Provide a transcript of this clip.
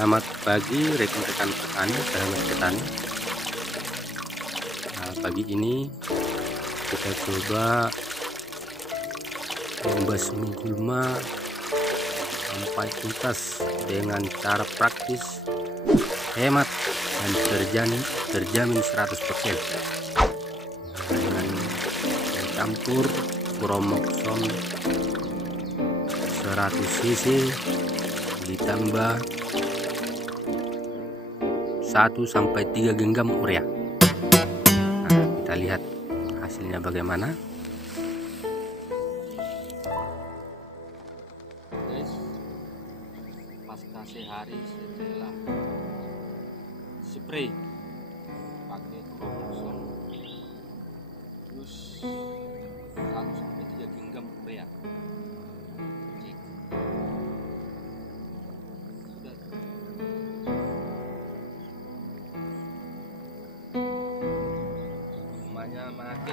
Selamat pagi rekan-rekan petani, sahabat petani. Nah, pagi ini kita coba membasmi gulma sampai tuntas dengan cara praktis, hemat dan terjamin 100%. Dengan mencampur Bromoxon 100 cc ditambah 1-3 genggam urea. Nah, kita lihat hasilnya bagaimana. Guys, pasca sehari setelah spray pakai Bromoxon terus 1-3 genggam urea. Semuanya pakai